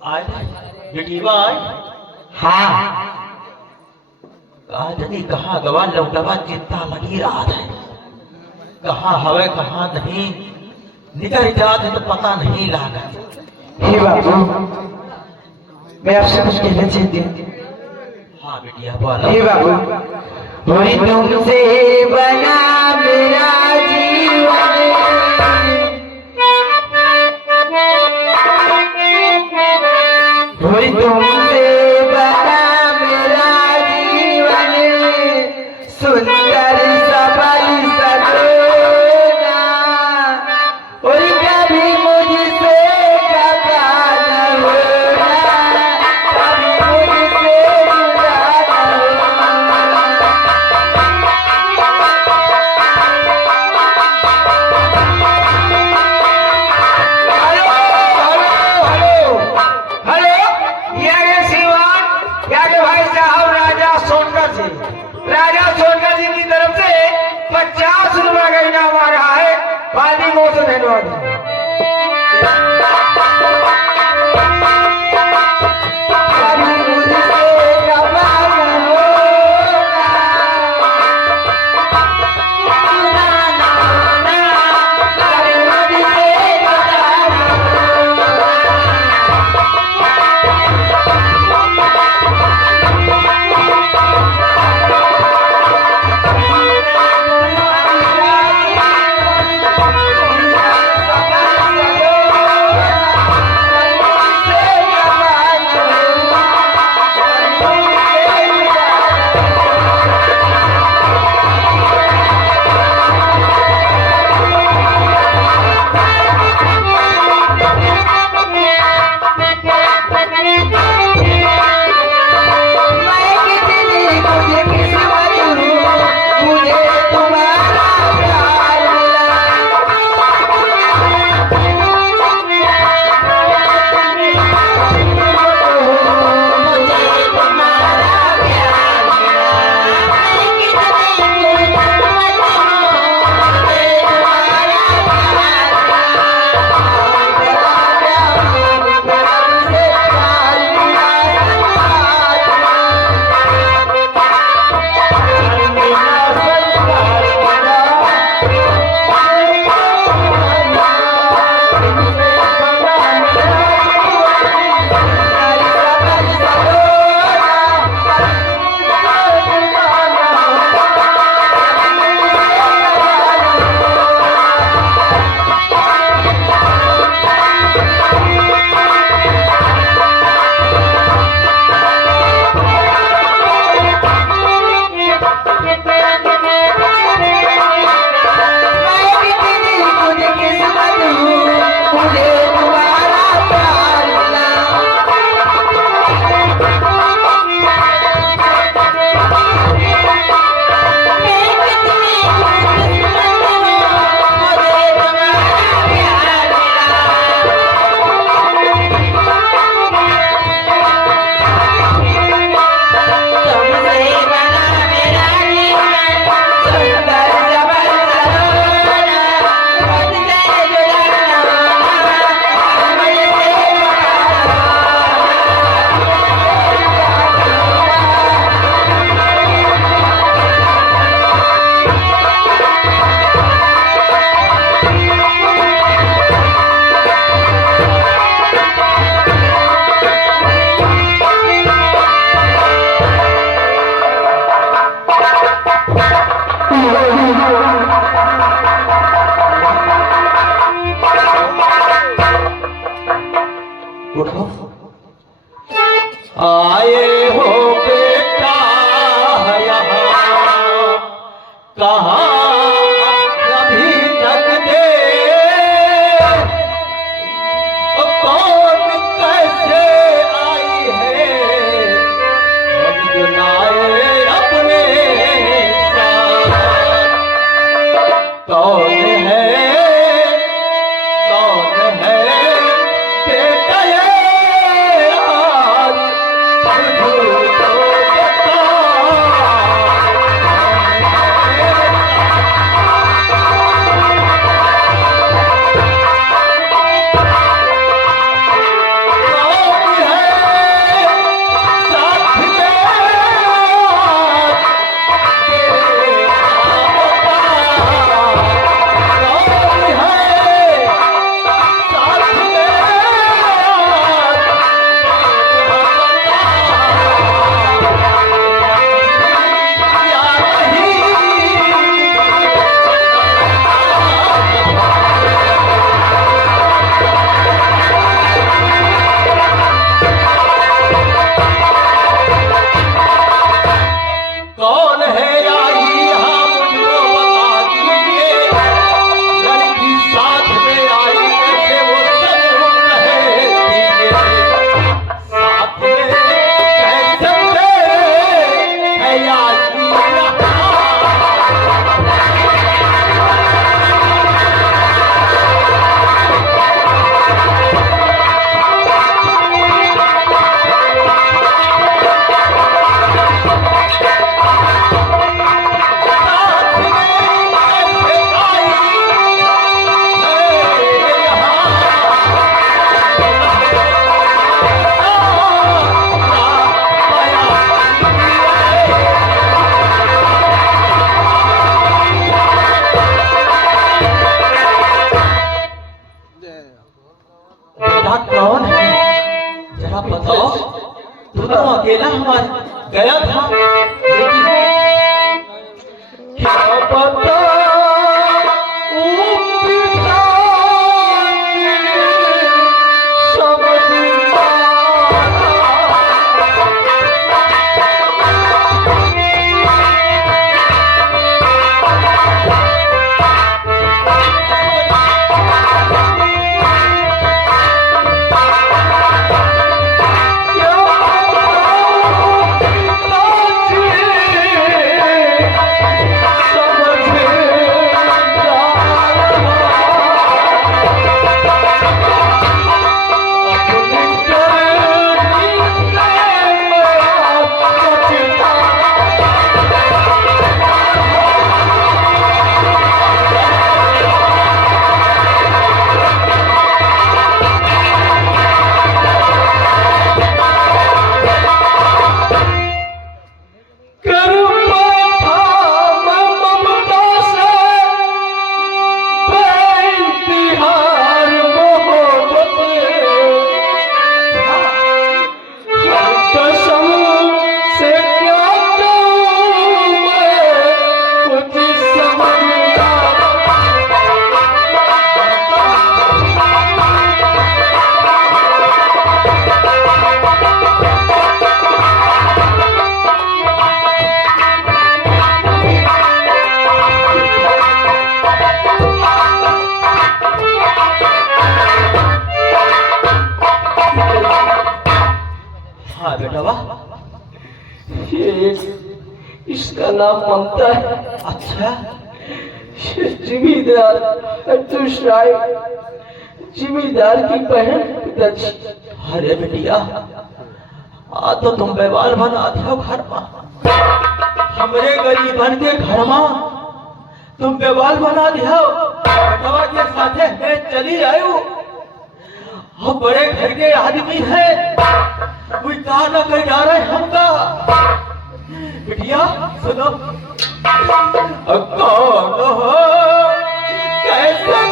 आज बेटी भाई हाँ आज नहीं कहाँ गवा लौटवा चिंता लगी रहा है, कहाँ हवे कहाँ नहीं निकल जाते तो पता नहीं लगा। हे बाबू, मैं आपसे कुछ कहना चाहती हूँ। हाँ बेटिया बोलो। हे बाबू, वही तुमसे बना मेरा जीवन, वही तुमसे बना मेरा जीवन, सुंदर सबल सलोना, और कभी मुझसे कहा न होना, कभी मुझसे जुदा न होना। राजा सोनकर जी की तरफ से 50 रुपए का इनाम आ रहा है। पानी को से धन्यवाद। आए हो बेटा यहाँ कहाँ कभी तक दे कौन कैसे आई है हम जुलाए अपने साथ कौन है बेटा ये आज बेटा बताओ, तू तो अकेला हमारे गया था, लेकिन क्या पता इसका नाम ममता है। अच्छा, जिमीदार राय, जिमीदार की बहन दक्षी। अरे बेटिया, आ तो तुम बेवाल बना दियो घर में, हमरे गरीबन के घर में तुम बेवाल बना दियो। बेटवा के साथे मैं चली आयु, हम बड़े घर के आदमी है, कोई कहा न कर जा रहे हमका। बिटिया सुनो, कौन हो कैसे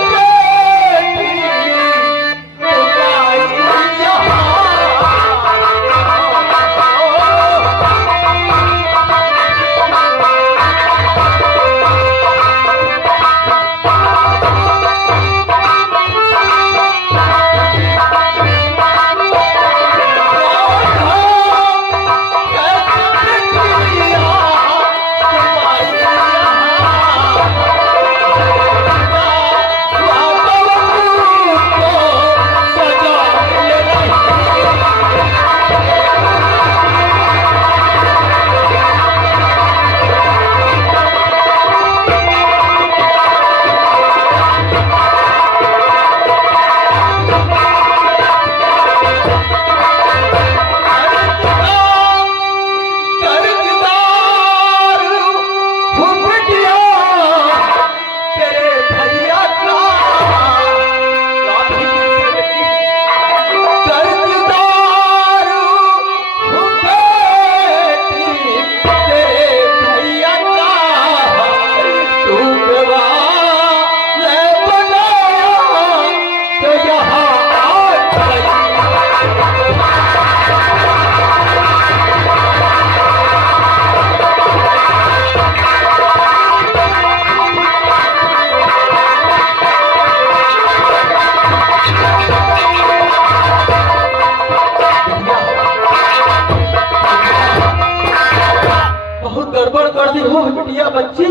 गड़बड़ कर दी हो बिटिया बच्ची,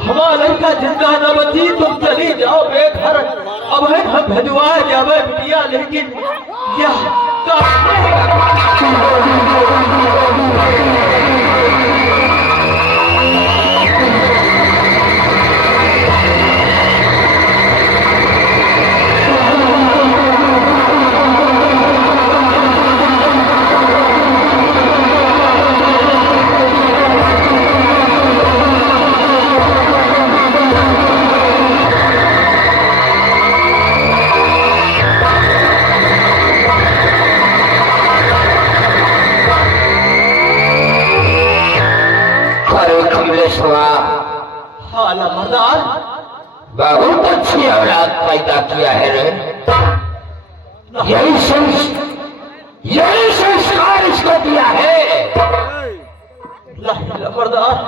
हमारा लड़का जिंदा न बची, तुम चली जाओ बेघर। अब है हम भेजवा जावे बिटिया, लेकिन क्या बहुत अच्छी औलाद पैदा किया है रे। यही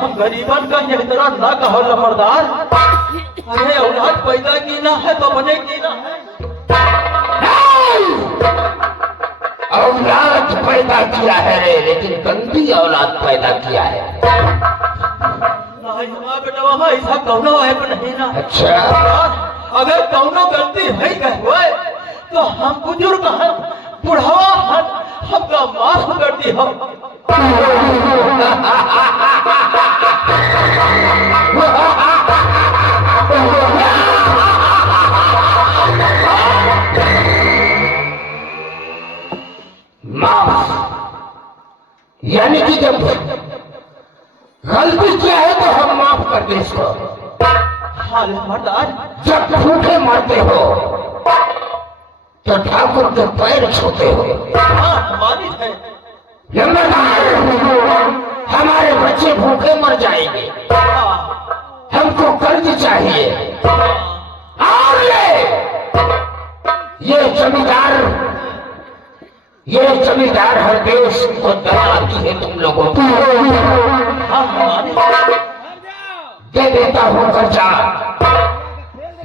हम गरीबन का ये तरह ना कहो लमरदार। अरे औलाद पैदा की ना है तो बने की ना है। औलाद पैदा किया है रे, लेकिन गंदी औलाद पैदा किया है। नहीं हाँ बेटा वहाँ ऐसा कौनो है नहीं ना। अच्छा अगर कौनो गलती है हुए तो हम बुजुर्ग हैं, बुढ़ावा हैं, हमका माफ कर दी हम। माफ यानी कि जब गलती किया है तो हम माफ कर दें इसको। हाँ लमरदार, जब भूखे मरते हो तो ठाकुर के पैर छूते हो। हाँ हमारी है। लम्बरदार, हमारे बच्चे भूखे मर जाएंगे, हमको कर्ज चाहिए। और ये जमींदार हर देश को दलाती है तुम लोगों को। हाँ हमारी दे देता हूँ कर्जा,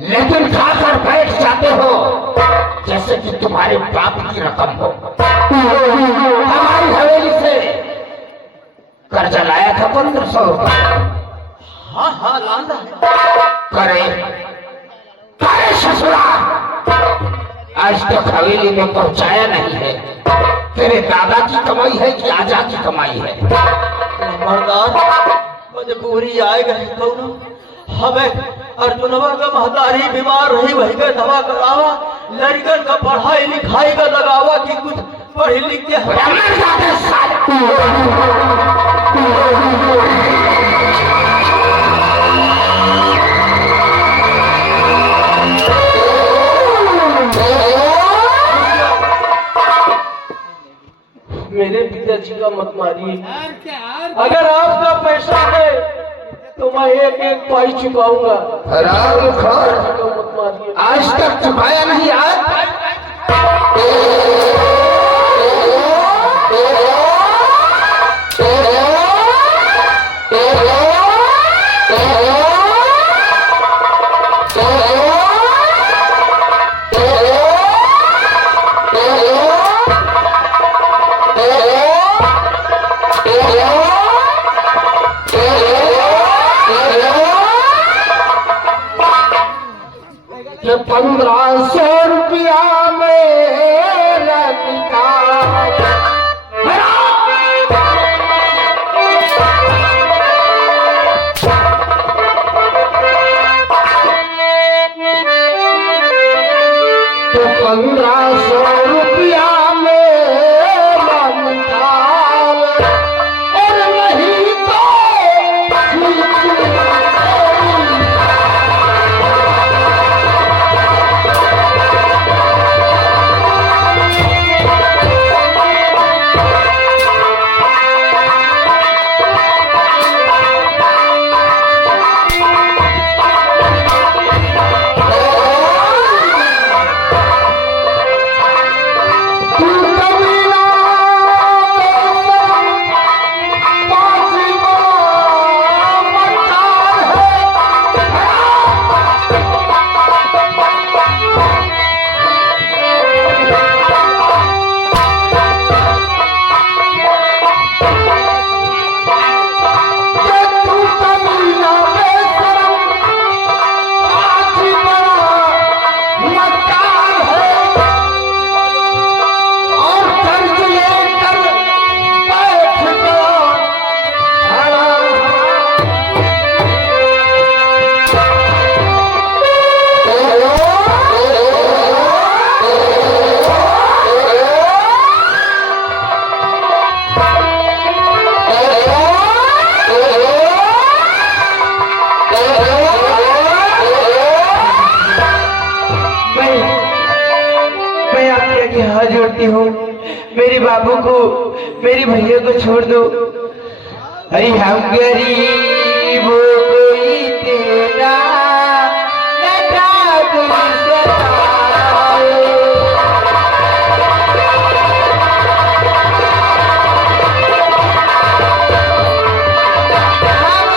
लेकिन खाकर बैठ जाते हो जैसे कि तुम्हारे बाप की रकम हो। हमारी हवेली से कर्जा लाया था 1500 रुपये। हाँ हाँ लाना करे करे ससुरा, आज तक हवेली में पहुंचाया नहीं है। तेरे दादा की कमाई है कि आजा की कमाई है? लमरदार, मजबूरी आएगा कौनो हमें अर्जुनवा का महतारी बीमार रही वही का दवा करावा, लड़कन का पढ़ाई लिखाई का लगावा कि कुछ पढ़ी लिख के मेरे पिताजी का मत मारिए। अगर आपका पैसा है तो मैं एक एक पाई चुकाऊंगा। राम खोर, मत मारिए। आज तक चुकाया नहीं। आज ये 1500 रुपया मेरा निकाल। तो 1500 रुपया मेरा निकाल, और नहीं तो हाथ जोड़ती हूँ, मेरे बाबू को, मेरे भैया को छोड़ दो। अरे हम गरीब कोई तेरा हम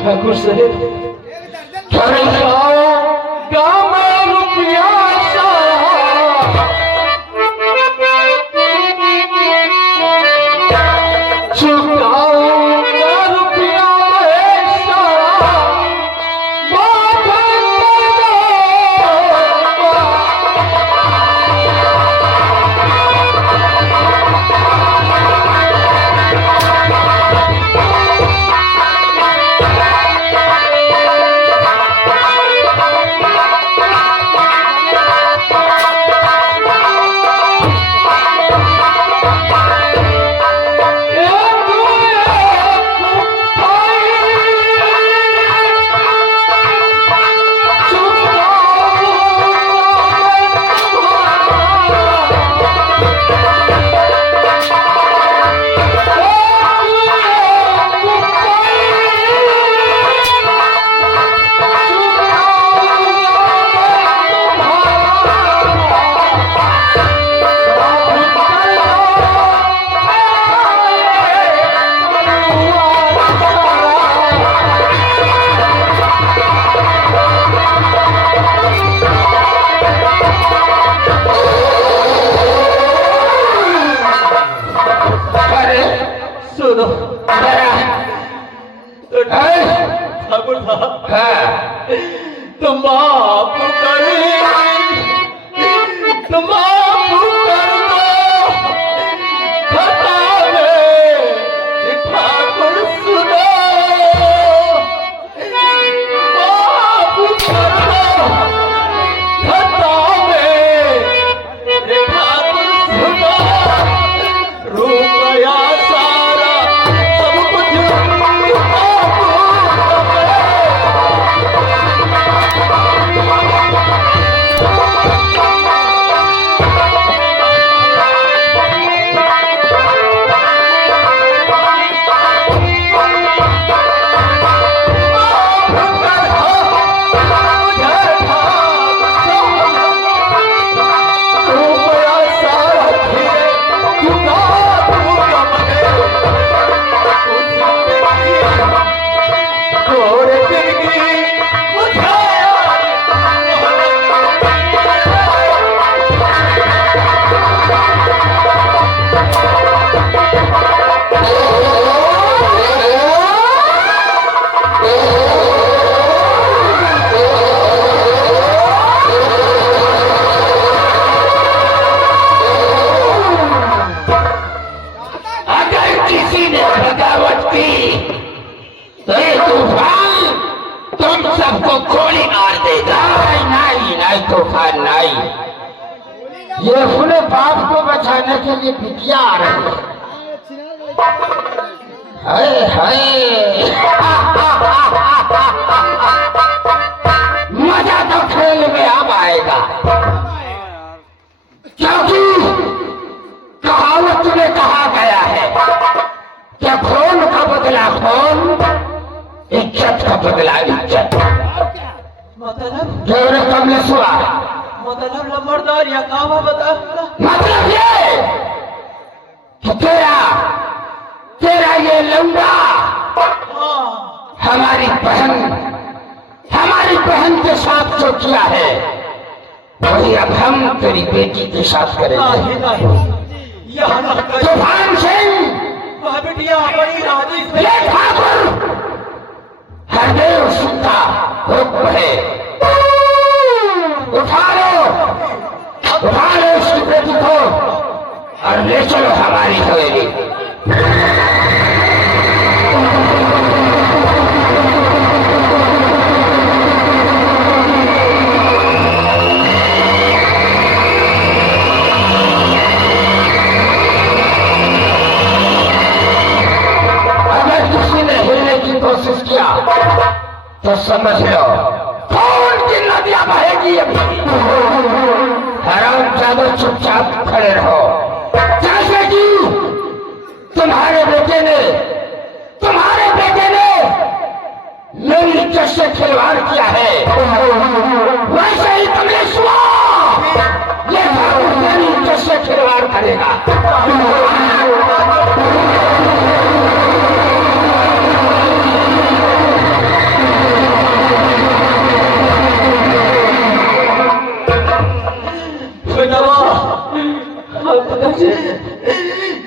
ठाकुर साहेब गाँव में रुपया ठाकुर साहब तुम माफ कर दो खता में ठाकुर सुनो माफ कर दो खता में ठाकुर सुनो रुपया सारा सब कुछ तूफान नहीं, ये अपने बाप को बचाने के लिए बिटिया आ रही है। हाय मजा तो खेल में अब आएगा, क्योंकि कहावत में कहा गया है कि खून का बदला खून, इज्जत का बदला इज्जत। मतलब कमलेश्वर मतलब लंबरदार या कावा बता मतलब ये कि तेरा ये लौंडा हमारी बहन के साथ जो किया है वही अब हम तेरी बेटी के साथ करेंगे। तूफान सिंह बिटिया बड़ी राजी से ये ठाकुर हरदेव सिंह का हुक्म है, उठा लो उसकी बेटी को और ले चलो हमारी हवेली। अगर किसी ने हिलने की कोशिश किया तो समझ लो कौन की नदियां बहेगी। अभी हराम ज्यादा चुपचाप खड़े रहो, जैसे कि तुम्हारे बेटे ने मेरी इज्जत से खिलवाड़ किया है, वैसे ही कमलेश्वर ये ठाकुर मेरी इज्जत से खिलवाड़ करेगा।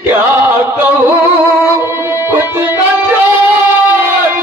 क्या कहूँ कुछ न जान,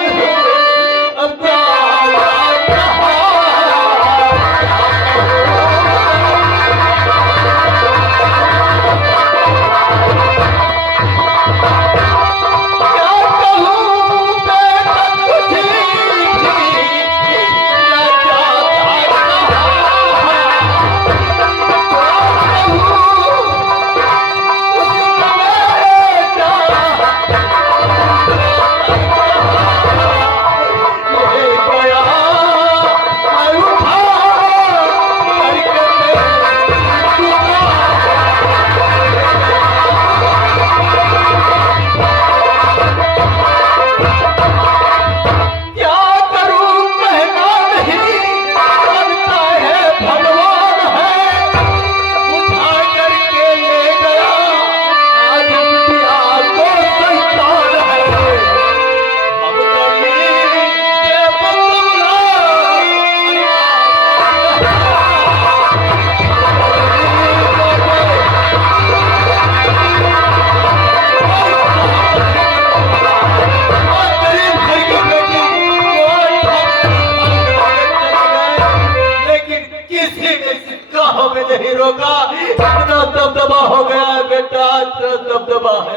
अब नहीं रोका, इतना दबदबा हो गया है बेटा, इतना दबदबा है।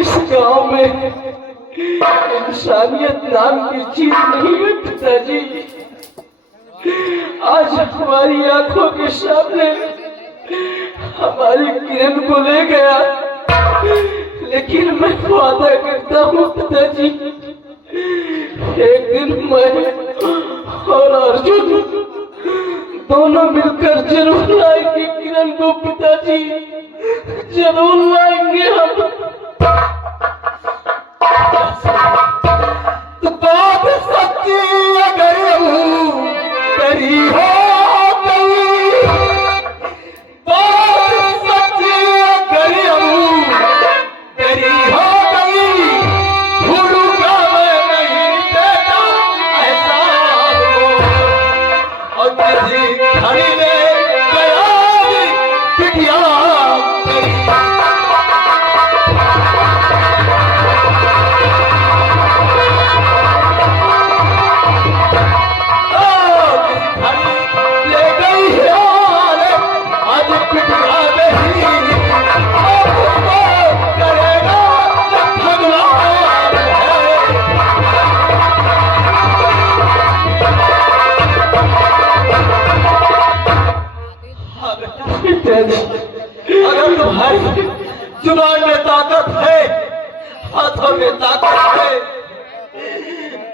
इस गांव में इंसानियत नाम की चीज नहीं है पिताजी। आज हमारी आंखों के सामने हमारी किरण को ले गया, लेकिन मैं वादा करता हूँ पिताजी, एक दिन मैं और अर्जुन दोनों मिलकर जरूर लाएंगे किरण को पिताजी, जरूर लाएंगे हम। तो बात सच्ची अगर तेरी हो गई, बात सच्ची अगर तेरी हो गई, भूलूंगा मैं नहीं तेरा एहसान को। और तेरी घड़ी में गया बिटिया तेरी। अगर तुम्हारी जुबान में ताकत है, हाथों में ताकत है,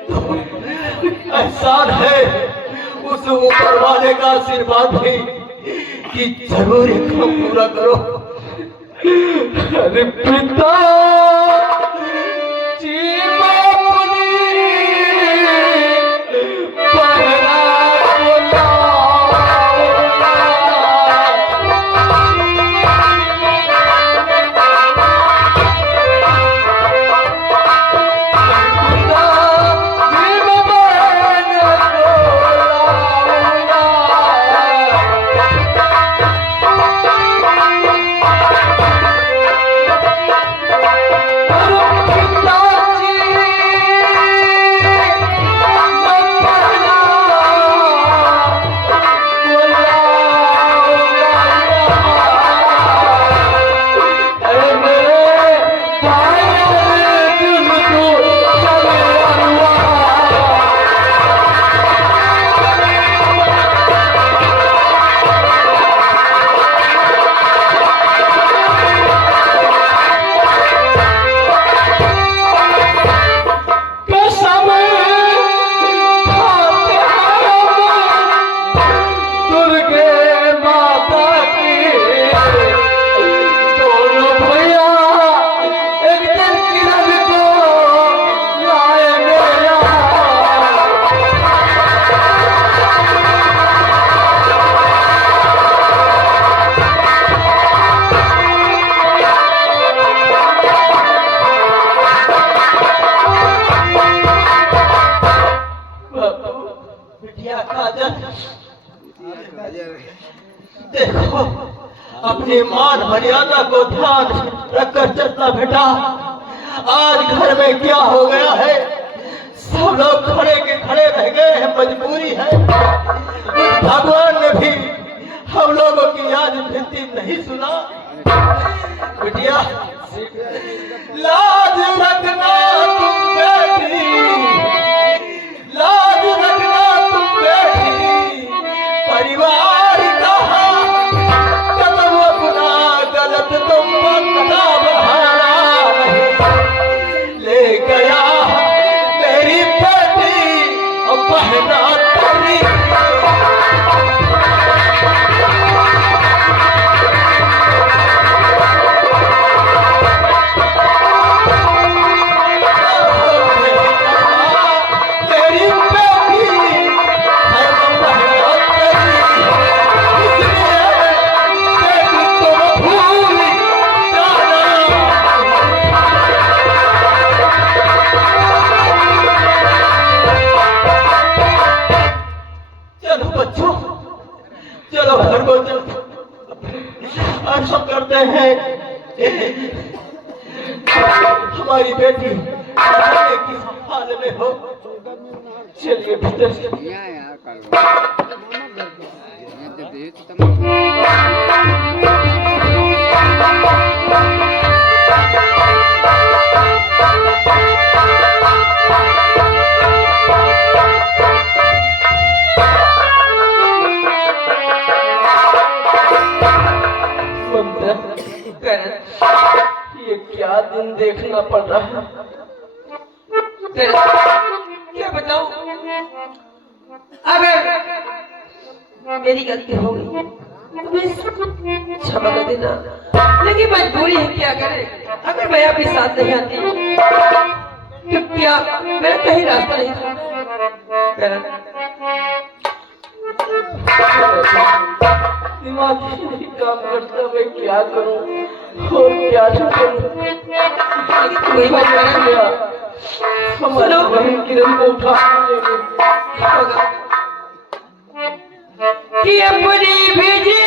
तो एहसान है उस ऊपर वाले का आशीर्वाद भी कि जरूर एक काम पूरा करो। अरे पिता अपनी मान मर्यादा को ध्यान रखकर चलना बेटा। आज घर में क्या हो गया है, सब लोग खड़े के खड़े रह गए हैं, मजबूरी है। उस भगवान ने भी हम लोगों की आज विनती नहीं सुना। बिटिया लाज रखना तुम बेटी, लाज रखना तुम बेटी, परिवार कहा कदम अपना गलत तुम कदा बढ़ाना नहीं। ले गया मेरी बेटी और बहना तेरी। चलो घर को अर्पण करते हैं। हमारी बेटी की संभाल में हो। चलिए भीतर से। ये क्या दिन देखना पड़ रहा है। क्या बताऊं, अगर मेरी गलती हो गई तो क्षमा कर देना, लेकिन मजबूरी है, क्या करें। अगर मैं आपके साथ नहीं आती तो क्या मेरा कहीं रास्ता नहीं था। दिमाग नहीं काम करता, मैं क्या करूं और क्या नहीं करूं। कोई बात नहीं गया, हमारा बहन किरण को उठा कि अपनी भेजी